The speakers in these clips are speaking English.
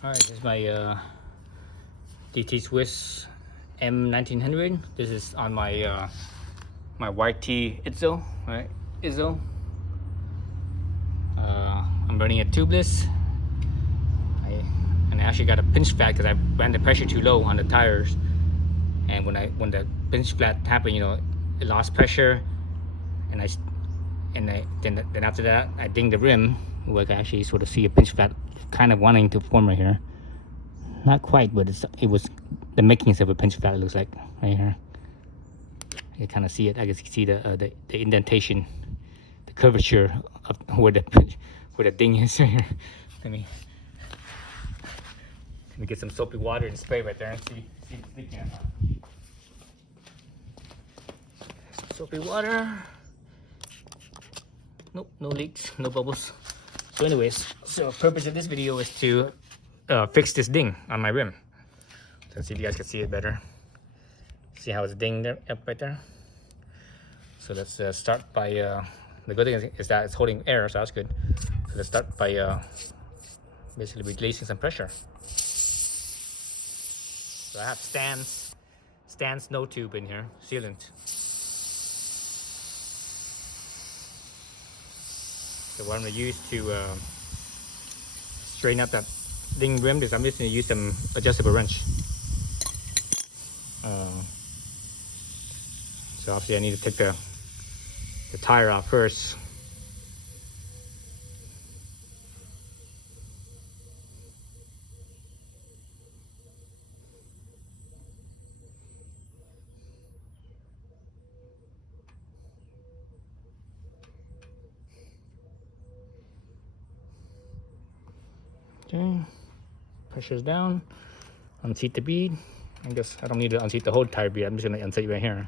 Alright, this is my DT Swiss M1900. This is on my my YT Izzo, right? Izzo. I'm running a tubeless. I actually got a pinch flat because I ran the pressure too low on the tires. And when the pinch flat happened, you know, it lost pressure, and then after that I dinged the rim. Where I can actually sort of see a pinch flat kind of wanting to form right here. Not quite, but it was the makings of a pinch flat. It looks like right here. You can kind of see it. I can see the indentation, the curvature of where the ding is right here. Let me get some soapy water and spray right there and see if it's leaking or not. Soapy water. Nope, no leaks, no bubbles. So anyways, so the purpose of this video is to fix this ding on my rim. So see if you guys can see it better. See how it's dinged up right there? So let's start by, the good thing is that it's holding air, so that's good. So let's start by basically releasing some pressure. So I have Stan's snow tube in here, sealant. So what I'm going to use to straighten up that ding rim is I'm just going to use some adjustable wrench. So obviously I need to take the tire off first. Okay, pressure's down. Unseat the bead. I guess I don't need to unseat the whole tire bead. I'm just gonna unseat right here.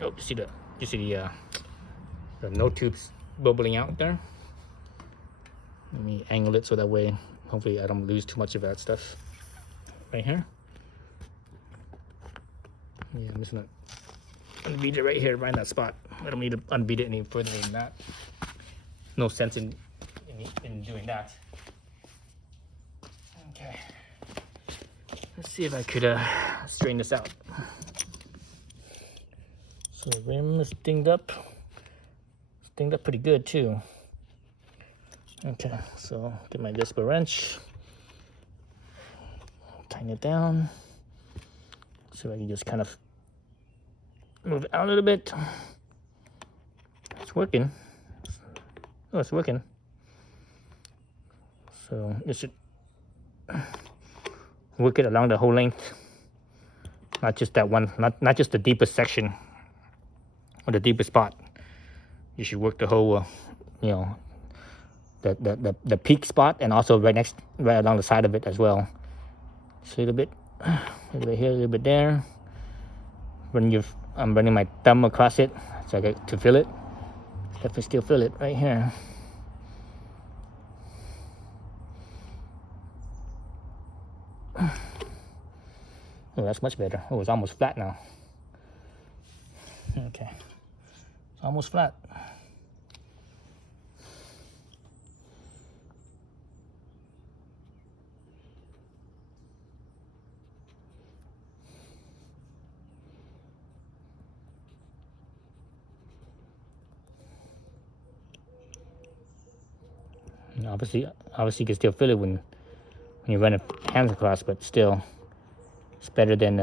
Oh, you see the no tubes bubbling out there. Let me angle it so that way, hopefully I don't lose too much of that stuff. Right here. Yeah, I'm just gonna unbeat it right here, right in that spot. I don't need to unbeat it any further than that. No sense in doing that. Okay. Let's see if I could straighten this out. So the rim is dinged up. It's dinged up pretty good too. Okay, so get my disc wrench. Tighten it down. So I can just kind of move it out a little bit. It's working. Oh, it's working. So you should work it along the whole length, not just that one, not just the deepest section or the deepest spot. You should work the whole, you know, the peak spot, and also right along the side of it as well. So a little bit here, a little bit there. I'm running my thumb across it so I get to feel it. Definitely still feel it right here. Oh, that's much better. Oh, it's almost flat now. Okay, it's almost flat. And obviously you can still feel it when you run your hands across, but still, it's better than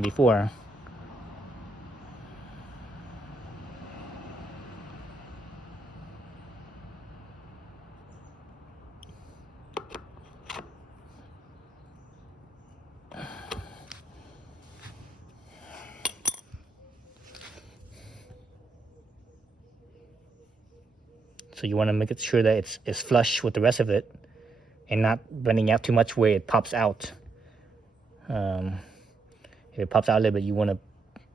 before. So you want to make it sure that it's flush with the rest of it, and not running out too much where it pops out. If it pops out a little bit, you want to,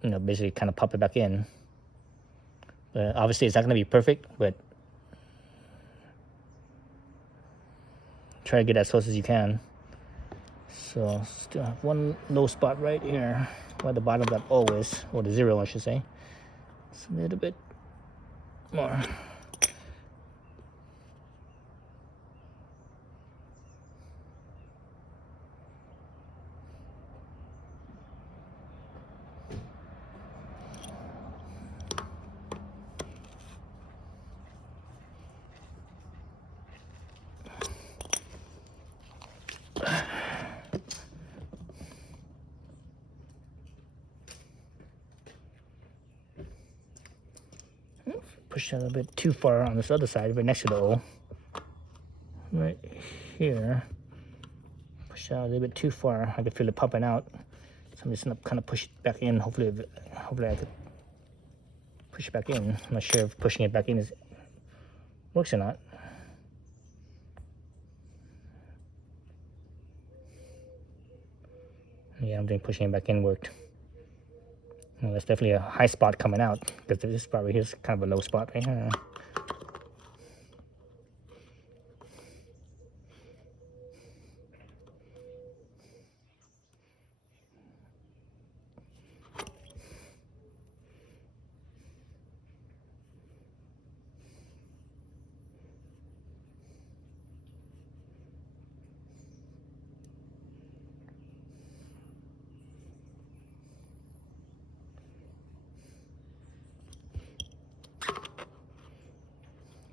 you know, basically kind of pop it back in. But obviously it's not going to be perfect, but try to get as close as you can. So still have one low spot right here. where the bottom of that O is, or the 0 I should say. It's a little bit more. Push that a little bit too far on this other side, right next to the O. Right here. Push out a little bit too far. I can feel it popping out. So I'm just gonna kind of push it back in. Hopefully I could push it back in. I'm not sure if pushing it back in works or not. Yeah, I'm doing pushing it back in worked. Well, that's definitely a high spot coming out, because this spot right here is kind of a low spot right here.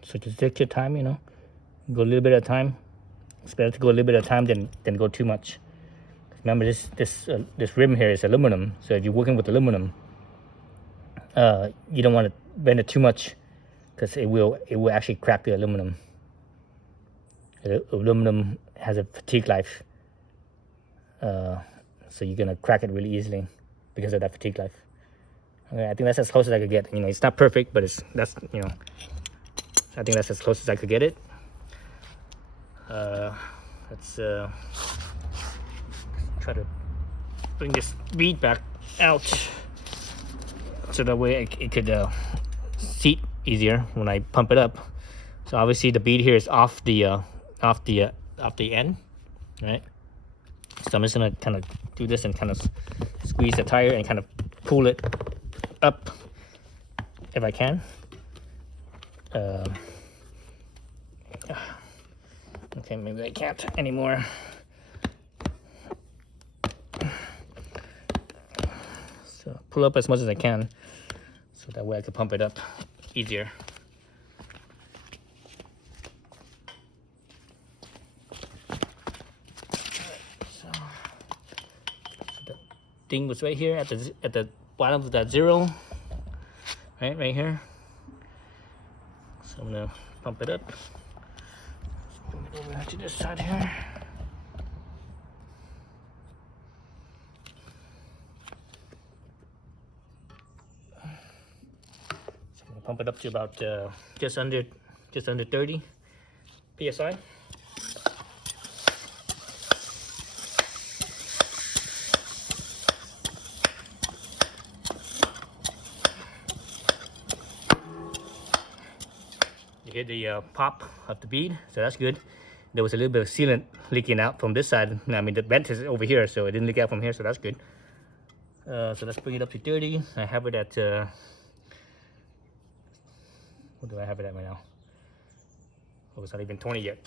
So just take your time, you know, go a little bit at a time. It's better to go a little bit at a time than go too much. Remember, this rim here is aluminum, so if you're working with aluminum, you don't want to bend it too much, because it will actually crack the aluminum. The aluminum has a fatigue life, so you're gonna crack it really easily because of that fatigue life. Okay, I think that's as close as I could get. You know, it's not perfect, but that's you know, I think that's as close as I could get it. Let's try to bring this bead back out, so that way it could seat easier when I pump it up. So obviously the bead here is off the end, right? So I'm just gonna kind of do this and kind of squeeze the tire and kind of pull it up if I can. Okay, maybe I can't anymore. So pull up as much as I can, so that way I can pump it up easier. So the thing was right here at the bottom of that 0, right here. So I'm gonna pump it up. Bring it over to this side here. So I'm gonna pump it up to about just under 30 psi. You hear the pop of the bead, so that's good. There was a little bit of sealant leaking out from this side. I mean, the vent is over here, so it didn't leak out from here, so that's good. So let's bring it up to 30. I have it at, what do I have it at right now? Oh, it's not even 20 yet.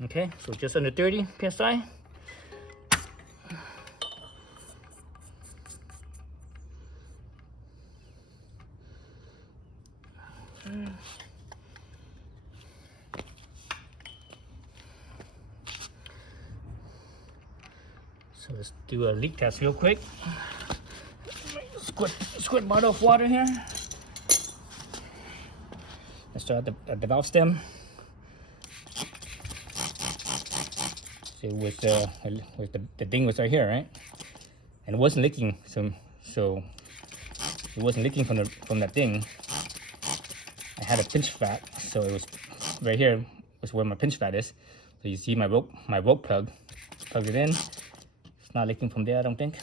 Okay, so just under 30 psi. So let's do a leak test real quick. Squirt bottle of water here. Let's start at the valve stem. So the ding was right here, right? And it wasn't leaking, so it wasn't leaking from that ding. I had a pinch flat, so it was right here was where my pinch flat is. So you see my rope plug. Plug it in. It's not leaking from there, I don't think.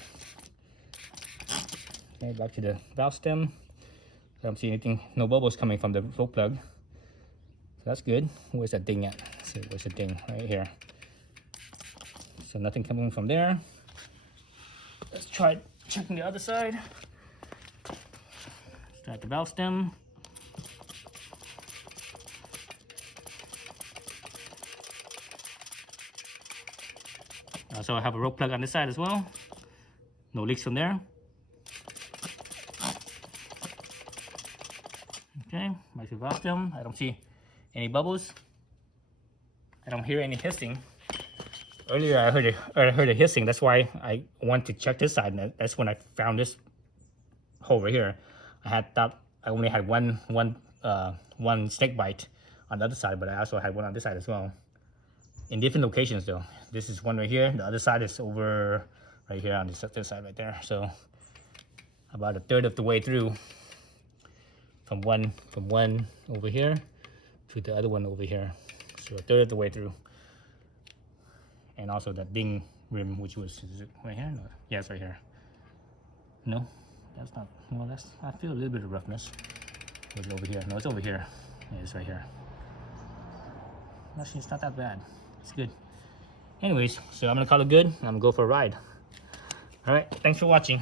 Okay, back to the valve stem. I don't see anything, no bubbles coming from the rope plug. So that's good. Where's that ding at? Let's see, where's the ding? Right here. So nothing coming from there. Let's try checking the other side. Start the valve stem. So I have a rope plug on this side as well. No leaks from there. Okay, back to the valve stem. I don't see any bubbles. I don't hear any hissing. Earlier I heard a hissing. That's why I went to check this side. And that's when I found this hole right here. I thought I only had one snake bite on the other side, but I also had one on this side as well. In different locations though. This is one right here. The other side is over right here on this side right there. So about a third of the way through from one over here to the other one over here. So a third of the way through. And also that ding rim, which was, is it right here? No. Yeah, it's right here. No, that's not. Well, that's. I feel a little bit of roughness. Was it over here? No, it's over here. Yeah, it's right here. Actually, it's not that bad. It's good. Anyways, so I'm gonna call it good. I'm gonna go for a ride. All right, thanks for watching.